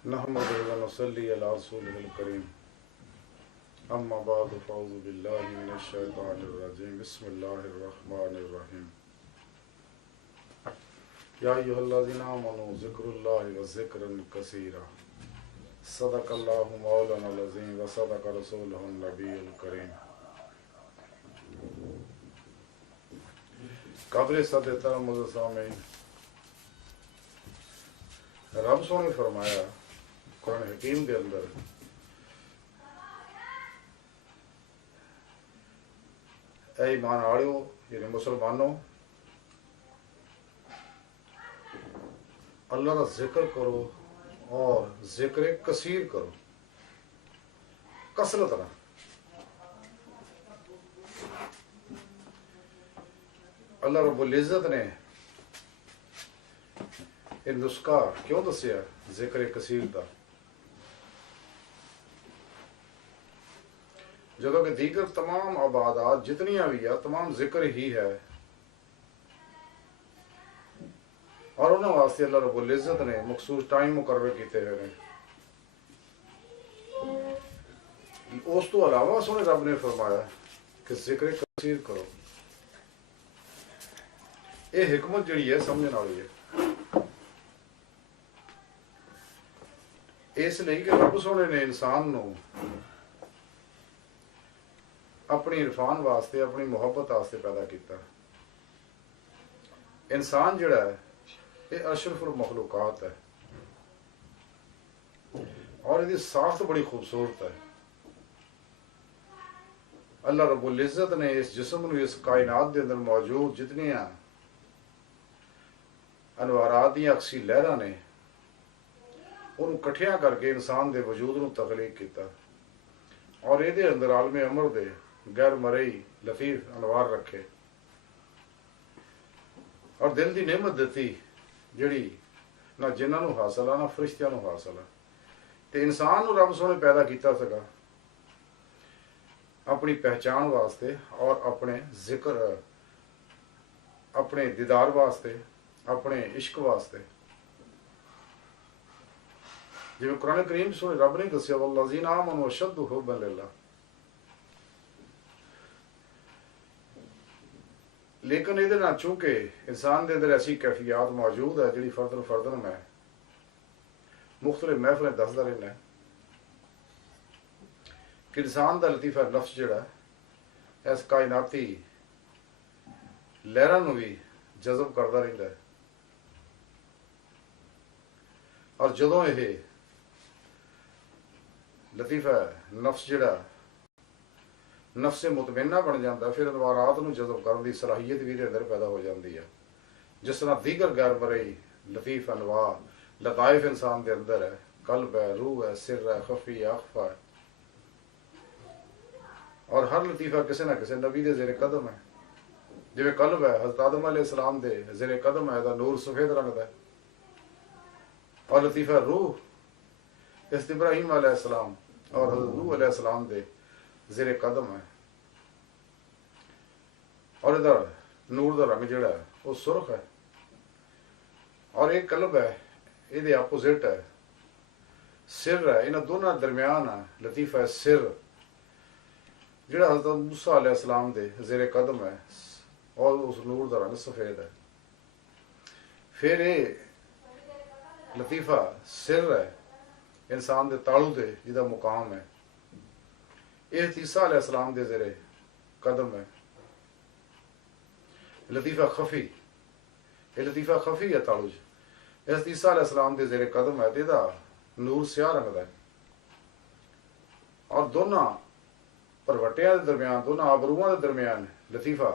नहमदुहु व नसल्ली अला रसूलिहिल करीम। अम्मा बाद फ़अऊज़ु बिल्लाहि मिनश शैतानिर रजीम। बिस्मिल्लाहिर रहमानिर रहीम। या अय्युहल्लज़ीना आमनू ज़िक्रुल्लाहि व ज़िक्रन कसीरा। सदक़ल्लाहु मौलानाल अज़ीम व सदक़ रसूलुहुन नबियुल करीम। काबिल सद एहतराम मुअज़्ज़ज़ सामीन, रब सोने फरमाया कुरान हकीम के अंदर, ऐ ईमान आड़ियो यानी मुसलमानों, अल्लाह का जिक्र करो और जिक्र कसीर करो, कसरत ना। अल्लाह रब्बुल इज़्ज़त ने यह नुस्खा क्यों दसिया जिक्र कसीर का, जो कि दीगर तमाम आबादात जितनियां भी है तमाम जिक्र ही है। और उन्होंने वास्ते अल्लाह रब्बुल इज़्ज़त ने मखसूस टाइम मुकर्रर किए हुए हैं। उस तो अलावा सोने रब ने फरमाया कि जिक्र कसीर करो। ये हिकमत जी है समझने वाली है, इसलिए कि रब सोने ने इंसान को अपनी इरफान वास्ते अपनी मुहब्बत वास्ते पैदा किया। इंसान जिहड़ा है ये अशरफुल मखलूकात है और इसकी साख्त बड़ी खूबसूरत है। अल्लाह रब्बुल इज़्ज़त ने इस जिस्म को इस कायनात के अंदर मौजूद जितनियां अनवारात दी अक्सी लहरां ने उन्होंने कट्ठिया करके इंसान के वजूद को तखलीक किया और ये अंदर आलमे अमर दे गैर मरई लतीफ अनवार रखे और दिल की नेमत दी जिहड़ी ना जिन्हों हासिल है ना फरिश्तियां हासिल है। तो इंसान को रब सोने पैदा किया सका अपनी पहचान वास्ते और अपने जिक्र अपने दीदार वास्ते अपने इश्क वास्ते। जिवें कुरान करीम सोने रब ने दसिया वल्लज़ीना आमनू अशद्दु हुब्बन लिल्लाह। लेकिन ये चूंकि इंसान के अंदर ऐसी कैफियत मौजूद है जी फर्दन फर्दन मैं मुख्तलिफ महफिलें दसदा रहना कि इंसान का लतीफ़ा लफ्ज़ जोड़ा इस कायनाती लहरां भी जज़ब करता रहता है और जदों यह लतीफ़ा नफ्स जोड़ा नफ्स मुतमइन्ना बन जाता फिर अनवारात को जज़ब करने की सलाहियत भी अंदर पैदा हो जाती है। जिस तरह दीगर गैर मरई लतीफ़ अनवा लताइफ इंसान के अंदर है, कल्ब है, रूह है, सिर है, खफी है, अखफा है और हर लतीफ़ा किसी ना किसी नबी के ज़ेरे कदम है। जिवें कल्ब है हज़रत आदम अलैहिस्सलाम के ज़ेरे कदम है, नूर सफ़ेद रंग का है और लतीफ़ा रूह इस इब्राहीम अलैहिस्सलाम और हज़रत नूह अलैहिस्सलाम के ज़ेरे कदम है और इधर नूर का रंग जोड़ा है वो सुरख है और एक कल्ब है ये अपोजिट है सिर है। इन्होंने दोनों दरम्यान है लतीफ़ा सिर जोड़ा हज़रत मूसा अलैहिस्सलाम के ज़ेरे कदम है और उस नूर का रंग सफ़ेद है। फिर ये लतीफ़ा सिर है इंसान के तालू से जिसका मुकाम है यह तीसा अलैहिस्सलाम के ज़ेरे कदम है। लतीफ़ा खफी ये लतीफ़ा खफी है तालू इस तीसा अलैहिस्सलाम के ज़ेरे कदम है तो नूर स्याह रंग का है और दोनों परवटिया के दरम्यान दोनों आबरूआं के दरम्यान लतीफ़ा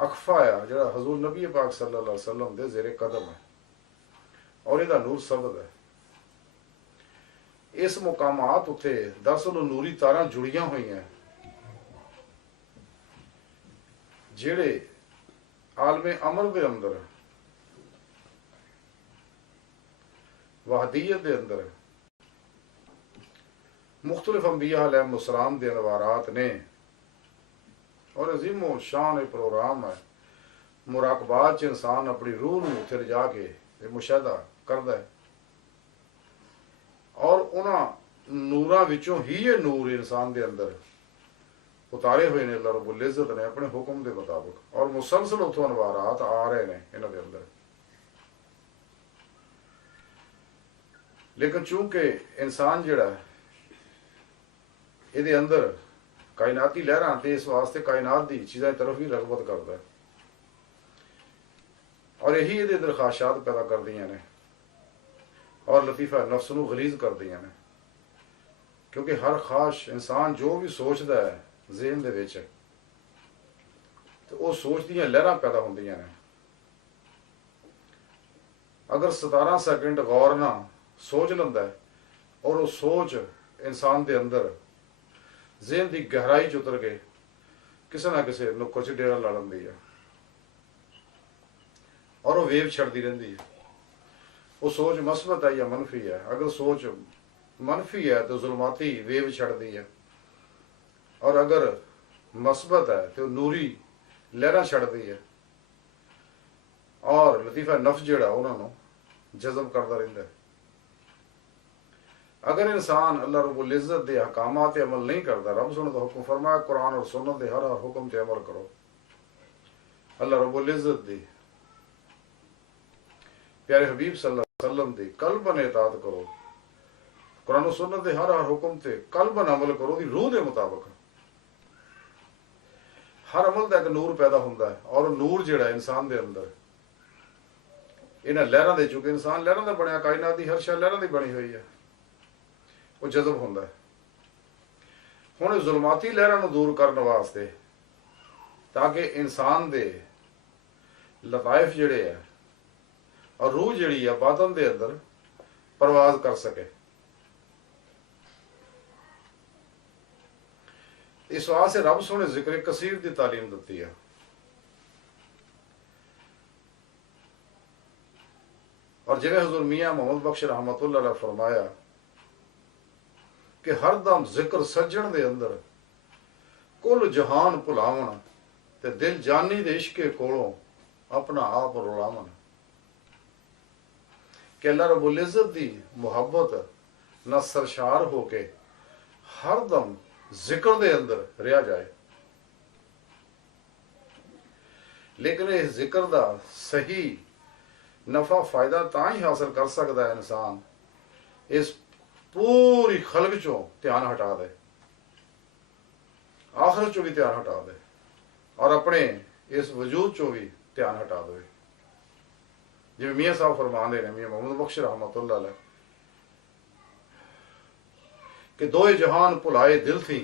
अखफा है जो हजूर नबी पाक सल्लल्लाहु अलैहि वसल्लम के ज़ेरे कदम है और यदा नूर सबद है। इस मुकामात उत्थे दरअसल नूरी तारा जुड़ियां हुई हैं जेड़े आलमे अमर के अंदर वहदीयत के अंदर मुख्तलिफ अंबिया अलैहिस्सलाम के अनवारात ने और अजीमो शान प्रोग्राम है। मुराकबात इंसान अपनी रूह में उत्थे ले जाके मुशाहदा करता है उन्हां नूरां विचों ही ये नूर इंसान दे अंदर उतारे हुए ने अल्लाह रब्बुल इज़्ज़त ने अपने हुक्म के मुताबिक, और मुसलसल उथों अनवारात आ रहे ने इन्हां दे अंदर। लेकिन चूंकि इंसान जिहड़ा इहदे अंदर कायनाती लहरां ते इस वास्ते कायनात दी चीज़ां तरफ ही रगबत करदा है, और यही ये अंदर ख्वाहिशात पैदा कर दियां ने और लतीफ़ा नफ्स नूं गलीज़ कर दियां ने। क्योंकि हर ख्वाहिश इंसान जो भी सोचता है ज़हन दे विच ते वो सोच दियां लहरां पैदा होंदियां ने। अगर 17 सेकंड गौर ना सोच लैंदा है और वो सोच इंसान दे अंदर ज़हन की गहराई च उतर के किसी ना किसी नुक्कर च डेरा ला लैंदी है और वो वेव छड़ती रहती है। वो सोच मस्बत है या मनफी है। अगर सोच मनफी है तो जुल्माती वेव छड़ती है, और अगर मस्बत है तो नूरी लहरां छड़ती है, और लतीफ़ा नफ्स जिहड़ा उन्होंने जज़ब करता रहता है। अगर इंसान अल्लाह रब्बुल इज़्ज़त के अहकामात अमल नहीं करता, रब सोने का हुक्म फरमाया कुरान और सुन्नत के हर हुक्म ते अमल करो, अल्लाह रब्बुल इज़्ज़त दी प्यारे हबीब सल्लल्लाहु अलैहि वसल्लम दी कल्बन इताअत करो, कुरान और सुन्नत के हर हुक्म ते कल्बन अमल करो दी रूह के मुताबिक, हर अमल का एक नूर पैदा होता है। और नूर जिहड़ा इंसान के अंदर इन्हां लहरां दे चुके, इंसान लहरां दा बनिया, कायनात दी हर शै लहरां दी बनी हुई है, वो जज़ब होंदा है। हुण जुल्माती लहरां नूं दूर करने वास्ते ताकि इंसान दे लताइफ जिहड़े है और रूह जिहड़ी है बातन दे अंदर परवाज कर सके, इस वास्ते रब सोने जिक्र कसीर की तालीम दी है। और जिवें हज़ूर मियाँ मोहम्मद बख्श रहमतुल्लाह अलैह फरमाया कि हरदम जिक्र सज्जण दे अंदर कुल जहान भुलावन ते दिल जानी दे इश्के कोलों अपना आप रुलावन। कि अल्लाह रब्बुल इज़्ज़त दी मुहब्बत ना सरशार होके हरदम जिक्र दे अंदर रहा जाए। लेकिन इस जिक्र दा सही नफा फायदा तां ही हासिल कर सकता है इंसान इस पूरी खलक चों ध्यान हटा दे, आखिरत चों भी ध्यान हटा दे, और अपने इस वजूद चों भी ध्यान हटा दे। जिवें मियाँ साहब फरमांदे ने, मियाँ मोहम्मद बख्श रहमतुल्लाह अलैह, कि दोए जहान भुलाए दिल थी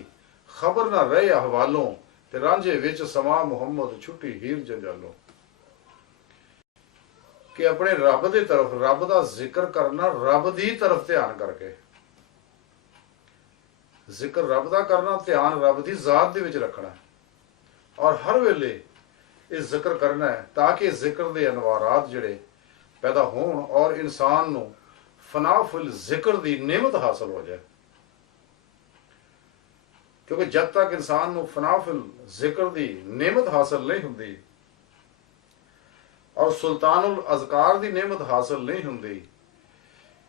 खबर ना रहे अहवालों ते रांझे विच समा मुहम्मद छुट्टी हीर जंजालों। कि अपने रब की तरफ, रब का जिक्र करना, रब की तरफ ध्यान करके, जिक्र रब का करना, ध्यान रब की जात दे विच रखना, और हर वेले इस जिक्र करना है ताकि जिक्र के अनवारात जिहड़े पैदा होण और इंसान नूं फना फिल जिक्र की नेमत हासिल हो जाए। क्योंकि जब तक इंसान नूं फना फिल जिक्र की नेमत हासिल नहीं हुंदी और सुल्तानुल अज़कार की नेमत हासिल नहीं हुंदी,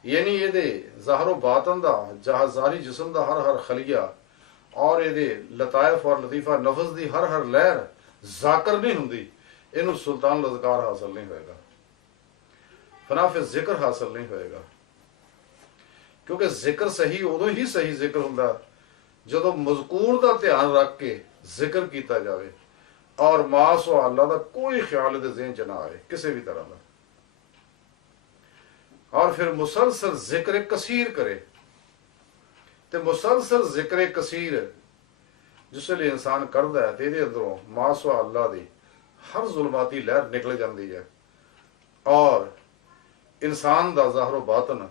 यानी ये ज़ाहरो बातन दा जहाजारी जिस्म दा हर हर खलिया और ये लताइफ और लतीफ़ा नफ्स की हर हर लहर जाकर नहीं हुंदी, इनू सुल्तानुल अज़कार हासिल नहीं होएगा, फनाफे जिक्र हासिल नहीं होएगा। क्योंकि जिक्र सही उदों ही सही जिक्र हुंदा जदों मज़कूर का ध्यान रख के जिक्र किया जाए और मास व अल्लाह का कोई ख्याल दे ज़हन च ना आए किसी भी तरह का, और फिर मुसलसल जिक्र कसीर करे। तो मुसलसल जिक्र कसीर जिसले इंसान करता है तो ये अंदरों मास व अल्लाह की हर जुल्माती लहर निकल जाती है और इंसान का ज़ाहरो बातन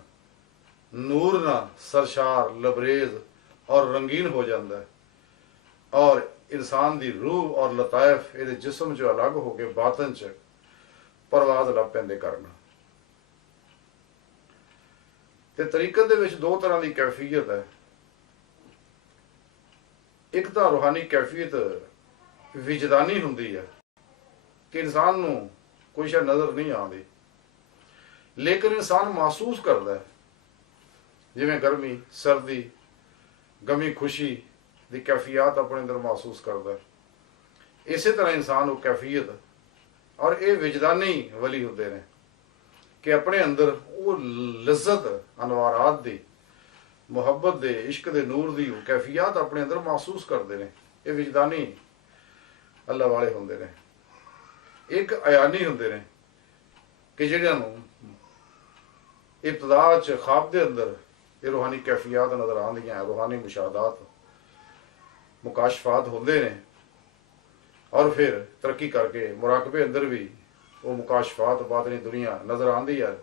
नूर ना सरशार लबरेज और रंगीन हो जाता है, और इंसान की रूह और लताइफ ये जिस्म जो अलग हो के बातन च परवाज लग पैंदे करना। ते तरीकत दे विच दो तरह की कैफियत है। एक तो रूहानी कैफियत विजदानी हुंदी है कि इंसान नूं कोई शय नज़र नहीं आती, लेकिन इंसान महसूस करता है ਜਿਵੇਂ ਗਰਮੀ, ਸਰਦੀ, ਗਮੀ, ਖੁਸ਼ੀ ਦੀ ਕੈਫੀਅਤ ਆਪਣੇ ਅੰਦਰ ਮਹਿਸੂਸ ਕਰਦਾ। ਇਸੇ ਤਰ੍ਹਾਂ ਇਨਸਾਨ ਉਹ ਕੈਫੀਅਤ ਔਰ ਇਹ ਵਿਜਦਾਨੀ ਵਲੀ ਹੁੰਦੇ ਨੇ ਕਿ ਆਪਣੇ ਅੰਦਰ ਉਹ ਲਜ਼ਤ, ਅਨਵਾਰਾਤ ਦੀ, ਮੁਹੱਬਤ ਦੇ, ਇਸ਼ਕ ਦੇ ਨੂਰ ਦੀ ਉਹ ਕੈਫੀਅਤ ਆਪਣੇ ਅੰਦਰ ਮਹਿਸੂਸ ਕਰਦੇ ਨੇ। ਇਹ ਵਿਜਦਾਨੀ ਅੱਲਾ ਵਾਲੇ ਹੁੰਦੇ ਨੇ। ਇੱਕ ਅਯਾਨੀ ਹੁੰਦੇ ਨੇ ਕਿ ਜਿਹੜਿਆਂ ਨੂੰ ਇਬਤਦਾ 'ਚ ਖਾਬ ਦੇ ਅੰਦਰ ਇਹ ਰੂਹਾਨੀ ਕੈਫੀਅਤ ਨਜ਼ਰ ਆਉਂਦੀਆਂ, ਰੂਹਾਨੀ ਮੁਸ਼ਾਹਦਾਤ, ਮੁਕਾਸ਼ਫਾਤ ਹੁੰਦੇ ਨੇ, ਔਰ ਫਿਰ ਤਰੱਕੀ ਕਰਕੇ ਮੁਰਾਕਬੇ ਅੰਦਰ ਵੀ ਉਹ ਮੁਕਾਸ਼ਫਾਤ ਬਾਤਨੀ ਦੁਨੀਆ ਨਜ਼ਰ ਆਉਂਦੀ ਹੈ।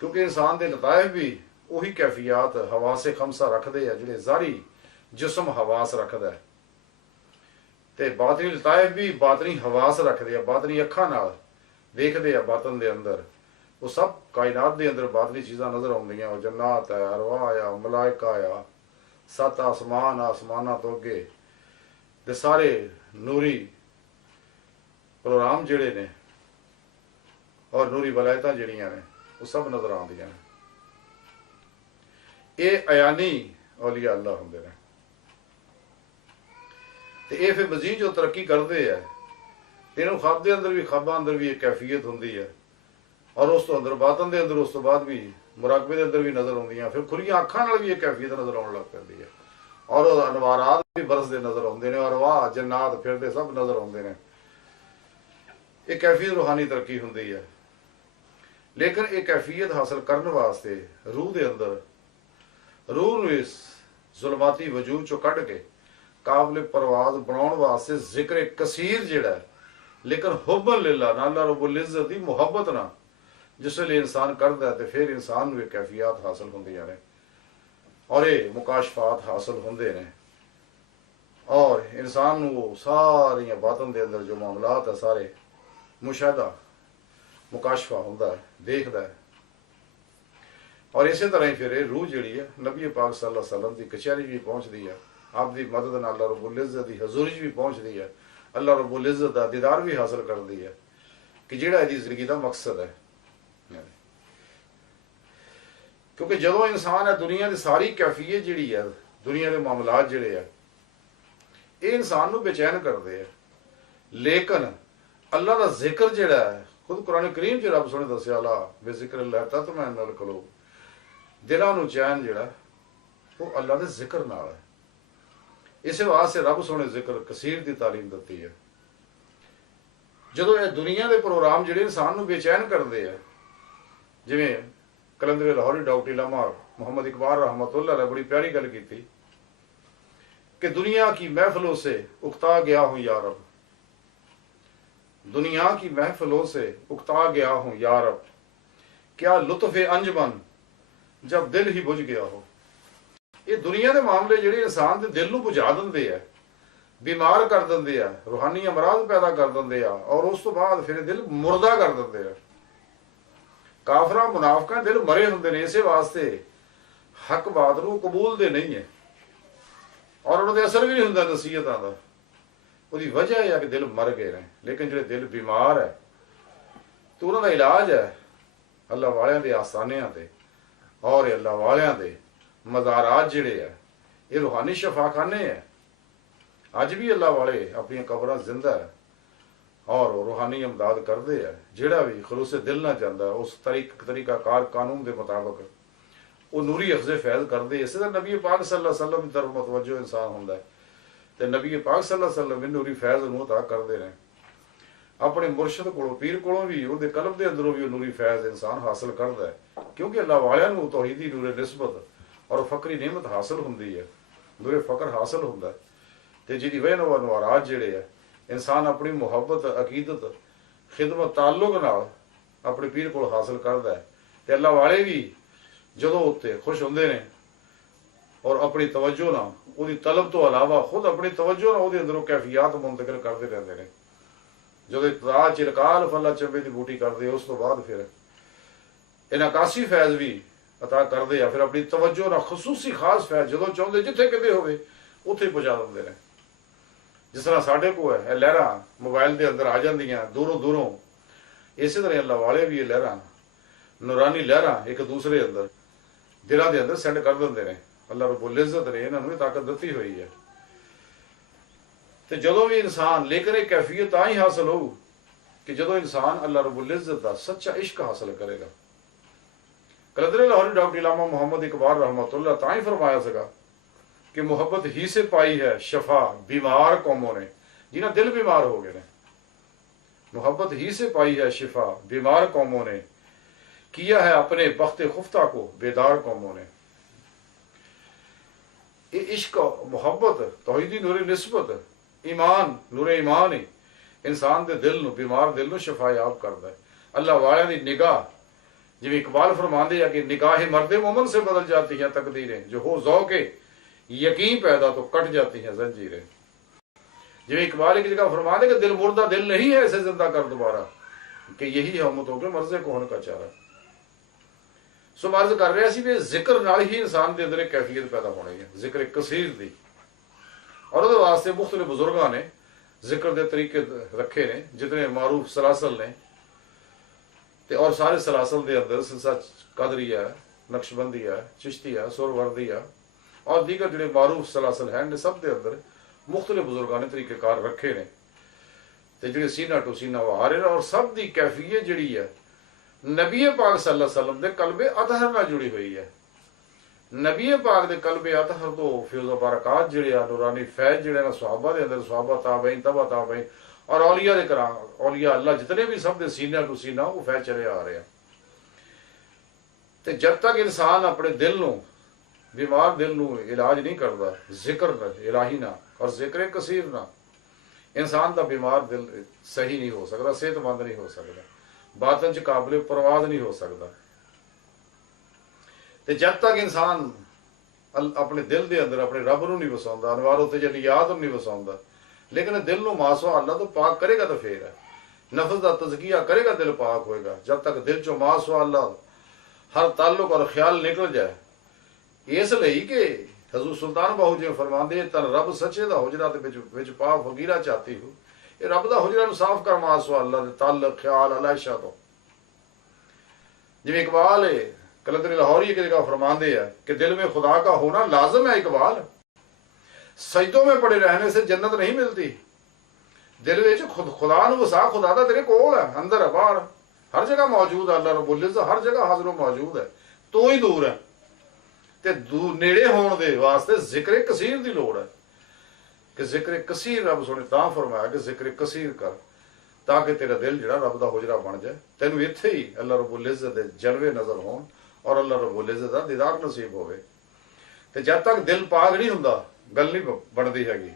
ਕਿਉਂਕਿ ਇਨਸਾਨ ਦੇ ਲਤਾਇਫ ਵੀ ਉਹੀ ਕੈਫੀਅਤ ਹਵਾਸੇ ਖਮਸਾ ਰੱਖਦੇ ਆ ਜਿਹੜੇ ਜ਼ਾਰੀ ਜਿਸਮ ਹਵਾਸ ਰੱਖਦਾ ਹੈ, ਤੇ ਬਾਤਨੀ ਲਤਾਇਫ ਵੀ ਬਾਤਨੀ ਹਵਾਸ ਰੱਖਦੇ ਆ, ਬਾਤਨੀ ਅੱਖਾਂ ਨਾਲ ਦੇਖਦੇ ਆ ਬਾਤਨ ਦੇ ਅੰਦਰ। ਉਹ ਸਭ ਕਾਇਨਾਤ ਦੇ ਅੰਦਰ ਬਾਤਨੀ ਚੀਜ਼ਾਂ ਨਜ਼ਰ ਆਉਂਦੀਆਂ। ਉਹ ਜੰਨਾਤ ਹੈ, ਅਰਵਾਹ ਆ, ਮਲਾਇਕਾ ਆ, 7 ਆਸਮਾਨ, ਆਸਮਾਨਾਂ ਤੋਂ ਅੱਗੇ ਦੇ ਸਾਰੇ ਨੂਰੀ ਪ੍ਰੋਗਰਾਮ ਜਿਹੜੇ ਨੇ ਔਰ ਨੂਰੀ ਵਲਾਇਤਾਂ ਜਿਹੜੀਆਂ ਨੇ ਉਹ ਸਭ ਨਜ਼ਰ ਆਉਂਦੀਆਂ ਨੇ। ਇਹ ਅਯਾਨੀ ਔਲੀਆ ਅੱਲਾ ਹੁੰਦੇ ਨੇ। ਤੇ ਇਹ ਫਿਰ ਮਜ਼ੀਦ ਜੋ ਤਰੱਕੀ ਕਰਦੇ ਆ, ਇਹਨੂੰ ਖਾਬ ਦੇ ਅੰਦਰ ਵੀ, ਖਾਬਾਂ ਅੰਦਰ ਵੀ ਇੱਕ ਕੈਫੀਅਤ ਹੁੰਦੀ ਹੈ, ਔਰ ਉਸ ਤੋਂ ਅੰਦਰ ਬਾਤਨ ਦੇ ਅੰਦਰ ਉਸ ਤੋਂ ਬਾਅਦ ਵੀ ਮੁਰਾਕਬੇ ਦੇ ਅੰਦਰ ਵੀ ਨਜ਼ਰ ਆਉਂਦੀਆਂ। ਫਿਰ ਖੁੱਲੀਆਂ ਅੱਖਾਂ ਨਾਲ ਵੀ ਇਹ ਕੈਫੀਅਤ ਨਜ਼ਰ ਆਉਣ ਲੱਗ ਪੈਂਦੀ ਹੈ, ਔਰ ਉਹ ਅਨਵਾਰਾਤ ਵੀ ਬਰਸਦੇ ਨਜ਼ਰ ਆਉਂਦੇ ਨੇ, ਔਰ ਵਾਹ ਜन्नात ਫਿਰਦੇ ਸਭ ਨਜ਼ਰ ਆਉਂਦੇ ਨੇ। ਇਹ ਕੈਫੀਅਤ ਰੂਹਾਨੀ ਤਰੱਕੀ ਹੁੰਦੀ ਹੈ। ਲੇਕਿਨ ਇਹ ਕੈਫੀਅਤ ਹਾਸਲ ਕਰਨ ਵਾਸਤੇ ਰੂਹ ਦੇ ਅੰਦਰ, ਰੂਹ ਨੂੰ ਇਸ ਜ਼ੁਲਮਾਤੀ ਵਜੂਦ ਚੋਂ ਕੱਢ ਕੇ ਕਾਬਲੇ ਪਰਵਾਜ਼ ਬਣਾਉਣ ਵਾਸਤੇ ਜ਼ਿਕਰ ਕਸੀਰ ਜਿਹੜਾ ਹੈ, ਲੇਕਿਨ ਹੁਬਨ ਲਿਲਾ ਨਾ, ਅੱਲਾ ਰब्बुल इज़्ज़त ਦੀ ਮੁਹੱਬਤ ਨਾਲ ਜਿਸ ਵੇਲੇ ਇਨਸਾਨ ਕਰਦਾ ਤੇ ਫਿਰ ਇਨਸਾਨ ਨੂੰ ਇਹ ਕੈਫੀਅਤ ਹਾਸਲ ਹੁੰਦੀਆਂ ਨੇ, ਔਰ ਇਹ ਮੁਕਾਸ਼ਫਾਤ ਹਾਸਲ ਹੁੰਦੇ ਨੇ, ਔਰ ਇਨਸਾਨ ਨੂੰ ਉਹ ਸਾਰੀਆਂ ਬਾਤਨ ਦੇ ਅੰਦਰ ਜੋ ਮਾਮਲਾਤ ਹੈ ਸਾਰੇ ਮੁਸ਼ਾਹਦਾ, ਮੁਕਾਸ਼ਫਾ ਹੁੰਦਾ ਹੈ, ਦੇਖਦਾ ਹੈ। ਔਰ ਇਸੇ ਤਰ੍ਹਾਂ ਹੀ ਫਿਰ ਇਹ ਰੂਹ ਜਿਹੜੀ ਹੈ ਨਬੀ ਪਾਕ ਸੱਲੱਲਾਹੁ अलैहि वसल्लम ਦੀ ਕਚਹਿਰੀ ਵੀ ਪਹੁੰਚਦੀ ਹੈ, ਆਪ ਦੀ ਮਦਦ ਨਾਲ ਅੱਲਾ ਰब्बुल इज़्ज़त ਦੀ ਹਜ਼ੂਰੀ 'ਚ ਵੀ ਪਹੁੰਚਦੀ ਹੈ, ਅੱਲਾ रब्बुल इज़्ज़त ਦਾ ਦੀਦਾਰ ਵੀ ਹਾਸਲ ਕਰਦੀ ਹੈ ਕਿ ਜਿਹੜਾ ਇਹਦੀ ਜ਼ਿੰਦਗੀ ਦਾ ਮਕਸਦ ਹੈ। ਕਿਉਂਕਿ ਜਦੋਂ ਇਨਸਾਨ ਹੈ ਦੁਨੀਆ ਦੀ ਸਾਰੀ ਕੈਫੀਅਤ ਜਿਹੜੀ ਹੈ, ਦੁਨੀਆ ਦੇ ਮਾਮਲਾਤ ਜਿਹੜੇ ਆ, ਇਹ ਇਨਸਾਨ ਨੂੰ ਬੇਚੈਨ ਕਰਦੇ ਆ। ਲੇਕਿਨ ਅੱਲਾ ਦਾ ਜ਼ਿਕਰ ਜਿਹੜਾ ਹੈ, ਖੁਦ ਕੁਰਾਨ ਕਰੀਮ 'ਚ ਰੱਬ ਸੋਹਣੇ ਦੱਸਿਆ, ਲਾ ਬੇਜ਼ਿਕਰ ਅੱਲਾਹ ਤਤਮਇਨੁਲ ਕੁਲੂਬ, ਦਿਲਾਂ ਨੂੰ ਚੈਨ ਜਿਹੜਾ ਉਹ ਅੱਲਾ ਦੇ ਜ਼ਿਕਰ ਨਾਲ ਹੈ। ਇਸੇ ਵਾਸਤੇ ਰੱਬ ਸੋਹਣੇ ਜ਼ਿਕਰ ਕਸੀਰ ਦੀ ਤਾਲੀਮ ਦਿੱਤੀ ਹੈ। ਜਦੋਂ ਇਹ ਦੁਨੀਆ ਦੇ ਪ੍ਰੋਗਰਾਮ ਜਿਹੜੇ ਇਨਸਾਨ ਨੂੰ ਬੇਚੈਨ ਕਰਦੇ ਆ, ਜਿਵੇਂ ਕਲੰਦਰ ਲਾਹੌਰੀ ਡਾਕਟਰ ਇਲਾਮਾ मोहम्मद इकबाल रहमतुल्लाह ने बड़ी प्यारी गल की थी कि दुनिया की महफिलों से उकता गया हूं या रब, दुनिया की महफिलों से उकता गया हूं या रब, क्या लुत्फ अंजमन जब दिल ही बुझ गया हो। ये दुनिया के मामले ਜਿਹੜੇ ਇਨਸਾਨ ਦੇ ਦਿਲ ਨੂੰ ਬੁਝਾ ਦਿੰਦੇ ਆ, ਬਿਮਾਰ ਕਰ ਦਿੰਦੇ ਆ, ਰੂਹਾਨੀ ਅਮਰਾਜ਼ ਪੈਦਾ ਕਰ ਦਿੰਦੇ ਆ, ਔਰ ਉਸ ਤੋਂ ਬਾਅਦ ਫਿਰ ਦਿਲ ਮੁਰਦਾ ਕਰ ਦਿੰਦੇ ਆ। ਕਾਫਰਾਂ ਮੁਨਾਫਿਕਾਂ ਦਿਲ ਮਰੇ ਹੁੰਦੇ ਨੇ, ਇਸੇ ਵਾਸਤੇ ਹੱਕ ਬਾਤ ਨੂੰ ਕਬੂਲਦੇ ਨਹੀਂ ਹੈ, ਔਰ ਉਹਨਾਂ ਦੇ ਅਸਰ ਵੀ ਨਹੀਂ ਹੁੰਦਾ ਨਸੀਹਤਾਂ ਦਾ। ਉਹਦੀ ਵਜ੍ਹਾ ਇਹ ਹੈ ਕਿ ਦਿਲ ਮਰ ਗਏ ਨੇ। ਲੇਕਿਨ ਜਿਹੜੇ ਦਿਲ ਬਿਮਾਰ ਹੈ ਤੇ ਉਹਨਾਂ ਦਾ ਇਲਾਜ ਹੈ ਅੱਲਾ ਵਾਲਿਆਂ ਦੇ ਆਸਾਨਿਆਂ ਤੇ, ਔਰ ਅੱਲਾ ਵਾਲਿਆਂ ਦੇ ਮਜ਼ਾਰਾਤ ਜਿਹੜੇ ਆ ਇਹ ਰੂਹਾਨੀ ਸ਼ਫਾਖਾਨੇ ਹੈ। ਅੱਜ ਵੀ ਅੱਲਾ ਵਾਲੇ ਆਪਣੀਆਂ ਕਬਰਾਂ ਜ਼ਿੰਦਾ ਹੈ ਔਰ रूहानी इमदाद करते हैं। ਜਿਹੜਾ ਵੀ ਖਲੂਸੇ ਦਿਲ ਨਾ ਜਾਂਦਾ ਉਸ ਤਰੀਕਾਕਾਰ ਕਾਨੂੰਨ ਦੇ ਮੁਤਾਬਕ ਉਹ ਨੂਰੀ ਅਖਜ਼ੇ ਫੈਜ਼ ਕਰਦੇ। ਇਸੇ ਤਰ੍ਹਾਂ ਨਬੀ ਪਾਕ ਸੱਲੱਲਾਹੁ अलैहि वसल्लम ਦੀ ਤਰਫ ਮੁਤਵੱਜੋ ਇਨਸਾਨ ਹੁੰਦਾ ਹੈ ਤੇ ਨਬੀ ਪਾਕ ਸੱਲੱਲਾਹੁ अलैहि वसल्लम ਨੂਰੀ ਫੈਜ਼ ਨੂੰ ਅਤਾ ਕਰਦੇ ਨੇ। ਆਪਣੇ ਮੁਰਸ਼ਿਦ ਕੋਲੋਂ, ਪੀਰ ਕੋਲੋਂ ਵੀ, ਉਹਦੇ ਕਲਬ ਦੇ ਅੰਦਰੋਂ ਵੀ ਉਹ ਨੂਰੀ ਫੈਜ਼ ਇਨਸਾਨ ਹਾਸਲ ਕਰਦਾ ਹੈ, ਕਿਉਂਕਿ ਅੱਲਾ ਵਾਲਿਆਂ ਨੂੰ ਤੌਹੀਦੀ ਨੂਰੇ ਨਿਸਬਤ ਔਰ ਫਕਰੀ ਨਿਮਤ ਹਾਸਲ ਹੁੰਦੀ ਹੈ, ਨੂਰੇ ਫਕਰ ਹਾਸਲ ਹੁੰਦਾ ਤੇ ਜਿਹਦੀ ਵਜ੍ਹਾ ਨਾਲ ਅਨਵਾਰਾਤ ਜਿਹੜੇ ਆ ਇਨਸਾਨ ਆਪਣੀ ਮੁਹੱਬਤ, ਅਕੀਦਤ, ਖਿਦਮਤ, ਤਾਲੁਕ ਨਾਲ ਆਪਣੇ ਪੀਰ ਕੋਲ ਹਾਸਲ ਕਰਦਾ ਹੈ। ਤੇ ਅੱਲਾ ਵਾਲੇ ਵੀ ਜਦੋਂ ਉੱਤੇ ਖੁਸ਼ ਹੁੰਦੇ ਨੇ ਔਰ ਆਪਣੀ ਤਵੱਜੋ ਨਾਲ ਉਹਦੀ ਤਲਬ ਤੋਂ ਇਲਾਵਾ ਖੁਦ ਆਪਣੀ ਤਵੱਜੋ ਨਾਲ ਉਹਦੇ ਅੰਦਰੋਂ ਕੈਫੀਅਤ ਮੁੰਤਕਿਲ ਕਰਦੇ ਰਹਿੰਦੇ ਨੇ। ਜਦੋਂ ਇਤਰਾ ਚਿਲਕਾਲ ਫੱਲਾ ਚੱਬੇ ਦੀ ਬੂਟੀ ਕਰਦੇ, ਉਸ ਤੋਂ ਬਾਅਦ ਫਿਰ ਇਹਨਾਂ ਕਾਸੀ ਫੈਜ਼ ਵੀ ਅਤਾ ਕਰਦੇ ਆ। ਫਿਰ ਆਪਣੀ ਤਵੱਜੋ ਨਾਲ ਖਸੂਸੀ ਖਾਸ ਫੈਜ਼ ਜਦੋਂ ਚਾਹੁੰਦੇ ਜਿੱਥੇ ਕਿਤੇ ਹੋਵੇ ਉੱਥੇ ਪਹੁੰਚਾ ਦਿੰਦੇ ਨੇ। ਜਿਸ ਤਰ੍ਹਾਂ ਸਾਡੇ ਕੋਲ ਹੈ ਇਹ ਲਹਿਰਾਂ ਮੋਬਾਈਲ ਦੇ ਅੰਦਰ ਆ ਜਾਂਦੀਆਂ ਦੂਰੋਂ ਦੂਰੋਂ, ਇਸੇ ਤਰ੍ਹਾਂ ਅੱਲਾ ਵਾਲੇ ਵੀ ਇਹ ਲਹਿਰਾਂ ਨੂਰਾਨੀ ਲਹਿਰਾਂ ਇੱਕ ਦੂਸਰੇ ਅੰਦਰ ਦਿਲਾਂ ਦੇ ਅੰਦਰ ਸੈਂਡ ਕਰ ਦਿੰਦੇ ਨੇ। ਅੱਲਾਹ ਰੱਬੁਲ ਇੱਜ਼ਤ ਨੇ ਇਹਨਾਂ ਨੂੰ ਇਹ ਤਾਕਤ ਦਿੱਤੀ ਹੋਈ ਹੈ। ਤੇ ਜਦੋਂ ਵੀ ਇਨਸਾਨ, ਲੇਕਿਨ ਇਹ ਕੈਫੀਅਤ ਤਾਂ ਹੀ ਹਾਸਲ ਹੋਊ ਕਿ ਜਦੋਂ ਇਨਸਾਨ ਅੱਲਾਹ ਰੱਬੁਲ ਇੱਜ਼ਤ ਦਾ ਸੱਚਾ ਇਸ਼ਕ ਹਾਸਲ ਕਰੇਗਾ। ਕਲੰਦਰ ਲਾਹੌਰੀ ਡਾਕਟਰ ਇਲਾਮਾ ਮੁਹੰਮਦ ਇਕਬਾਲ रहमतुल्लाह ਤਾਂ ਹੀ ਫਰਮਾਇਆ ਸੀਗਾ ਕਿ ਮੁਹੱਬਤ ਹੀ ਸੇ ਪਾਈ ਹੈ ਸ਼ਫਾ बीमार ਕੌਮੋਂ ਨੇ, ਜਿਨ੍ਹਾਂ ਦਿਲ बीमार ਹੋ ਗਏ ਨੇ। मोहब्बत ही से पाई है शिफा बीमार कौमों ने, किया है अपने बख्त खुफ्ता को बेदार कौमों ने। ये इश्क मोहब्बत तौहीदी नूरे निस्बत ईमान नूरे ईमान ही इंसान दे दिल नूं, बीमार दिल नूं शफायाब करता है। अल्लाह वालियां दी निगाह, जिवें इकबाल फरमांदे हैं कि निगाह मर्दे मोमन से बदल जाती हैं तकदीरें, जो हो ज़ौक़े यकीन पैदा तो कट जाती हैं जंजीरें। जिवें इकबाल एक जगह फरमा दे कि दिल मुर्दा दिल नहीं है, इसे जिंदा कर दोबारा, कि यही हमत हो के मर्ज़े कोहन का चारा। सो अर्ज कर रहा सी भी जिक्र नाल ही इंसान के अंदर एक कैफियत पैदा होनी है, जिक्र कसीर दी। और उहदे वास्ते मुख्तलिफ बुजुर्गां ने जिक्र के तरीके रखे ने, जितने मारूफ सलासल ने, और सारे सलासल के अंदर सिलसिला कदरिया है, नक्शबंदिया है, चिश्तिया है, सुरवर्दिया और दीगर जो मारूफ सलासल हैं, सब के अंदर मुख्तलिफ बुजुर्गों ने तरीकेकार रखे ने, तो जो सीना टू सीना वो आ रहे हैं। और सब की कैफियत जी है नबी पाक सल्लल्लाहु अलैहि वसल्लम के कलबे अतहर नाल जुड़ी हुई है। नबी पाक के कलबे अतहर तो फ्यूज़ बरकात जिहड़े आ नूरानी फैज जिहड़े ना सहाबा के अंदर, सहाबा ताबईन तबा ताबईन और औलिया दे करा औलिया अल्लाह जितने भी सब दे सीना टू सीना वो फैज चले आ रहे हैं। तो जब तक इंसान अपने दिल नूं, बीमार दिल नूं इलाज नहीं करता जिक्र इलाही ना और जिक्र कसीर ना, इंसान का बीमार दिल सही नहीं हो सकता, सेहतमंद नहीं हो सकता, बातन च काबिल परवाज नहीं हो सकता। तो जब तक इंसान अपने दिल के अंदर अपने रब नूं नहीं वसाउंदा, अनवारो तजलियात नूं नहीं वसाउंदा, लेकिन दिल नूं मासवा अल्लाह तो पाक करेगा तो फिर है, नफ्स का तज़किया करेगा दिल पाक होएगा। जब तक दिल चो मासवा अल्लाह हर ताल्लुक और ख्याल निकल जाए, इसलिए कि हजूर सुल्तान बाहू जी फरमाते तन रब सचे दा हुजरा ते विच पा फकीरा चाहती हो, ये रब दा हुजरा नूं साफ कर मासवा अल्लाह दे ताल्लुक ख्याल अलाइशा तो। जिवें इकबाल है कलंदर लाहौरी एक जगह फरमाते हैं कि दिल में खुदा का होना लाजम है इकबाल, सजदों में पड़े रहने से जन्नत नहीं मिलती। दिल विच खुदा नूं वसा, खुदा दा तेरे कोल है, अंदर है बाहर हर जगह मौजूद है। अल्लाह रब्बुल इज्जत हर जगह हाजिर मौजूद है, तो ही दूर है। ते नेड़े होने दे वास्ते जिक्र कसीर की लोड़ है कि जिक्र कसीर रब सोने तां फरमाया कि जिक्र कसीर कर, ताकि तेरा दिल जिहड़ा रब दा हुजरा बन जाए, तैनूं इत्थे ही अल्लाह रब्बुल इज्जत दे जलवे नजर होण और अल्लाह रब्बुल इज्जत दा दीदार नसीब होवे। ते जब तक दिल पाक नहीं हुंदा गल नहीं बनदी हैगी।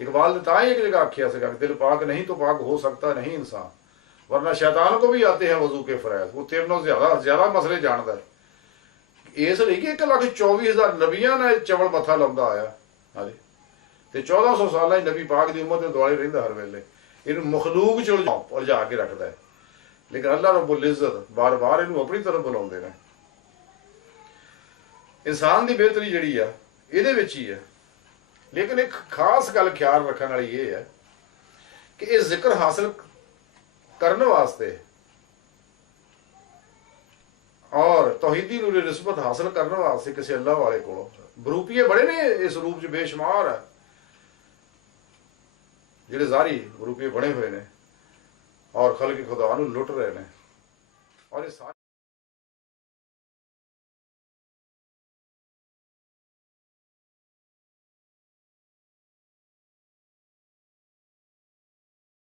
इकबाल ने तां ही एक जगह आखिया सीगा कि दिल पाक नहीं तो पाक हो सकता नहीं इंसान, वरना शैतान को भी आते हैं वजू के फरैज, वो तेरे नाल ज्यादा मसले जानता है। इसलिए कि 1,24,000 नबियां ने चवल मथा लाउंदा आया, हाँ जी, ते 1400 साल नबी पाक की उम्मत के दुआले रहिंदा हर वेले, इन्हूं मखलूक च उलझा के रखता है। लेकिन अल्लाह रब्बुल इज्जत बार बार इन्हूं अपनी तरफ बुलाउंदे ने। इंसान की बेहतरी जिहड़ी आ इहदे विच ही है। लेकिन एक खास गल ख्याल रखने वाली ये है कि इस जिक्र हासिल करने वास्ते और तौहीदी नूरे निस्बत हासिल करने वास्ते किसी अल्लाह वाले को बरूपिये बड़े ने इस रूप च बेशुमार है, जिहड़े ज़ारी बरूपिये बने हुए ने और खल्क खुदा नूं लुट रहे ने। और ये